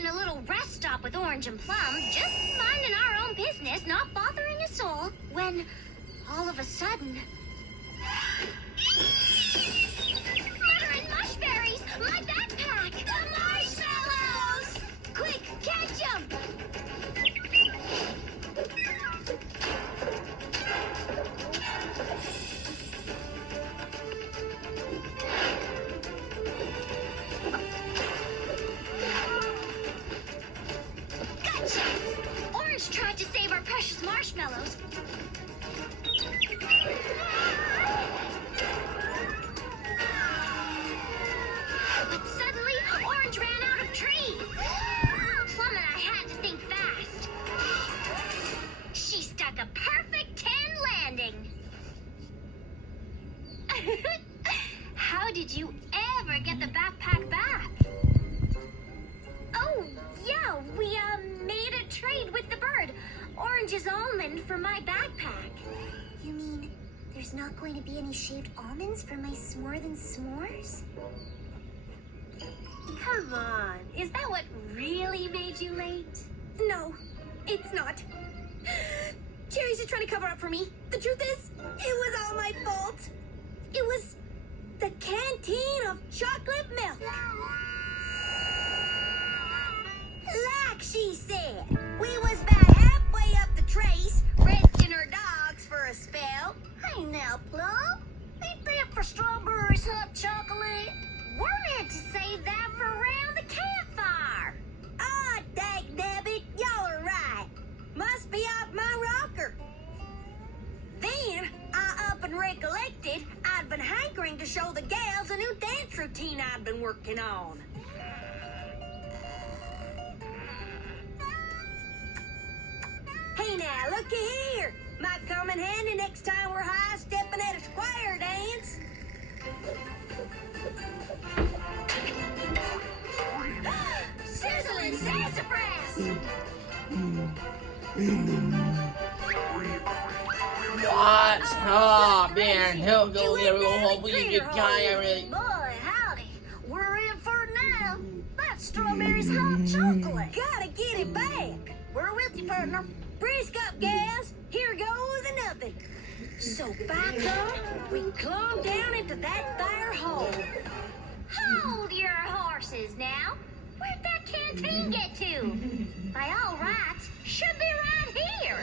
taking a little rest stop with Orange and Plum, just minding our own business, not bothering a soul, when all of a sudden... Murdering mushberries! My backpack! The marshmallows! Quick, catch them! Gotcha! Orange tried to save our precious marshmallows. But suddenly, Orange ran out of tree. Plum and I had to think fast. She stuck a perfect 10 landing. How did you ever get the backpack back? Oh, yeah, we made a trade with the bird. Orange's almond for my backpack. You mean there's not going to be any shaved almonds for my s'more than s'mores? Come on, is that what really made you late? No, it's not. Cherry's just trying to cover up for me. The truth is, it was all my fault. It was the canteen of chocolate milk. Like she said, we was about halfway up the trace, resting our dogs for a spell. Hey now, Plum, ain't that for Strawberry's hot chocolate? We're meant to save that for around the campfire. Ah, dagnabbit, y'all are right. Must be off my rocker. Then I up and recollected I'd been hankering to show the gals a new dance routine I'd been working on. Hey now, looky here. Might come in handy next time we're high-stepping at a square dance. Sizzling sassafras! What? Oh, man, he'll go there. We'll hopefully get everything. Boy, howdy. We're in for it now. That's Strawberry's hot chocolate. Gotta get it back. We're with you, partner. Brisk up, gals. Here goes nothing. So back up, we clumb down into that there hole. Hold your horses now. Where'd that canteen get to? By all rights, should be right here.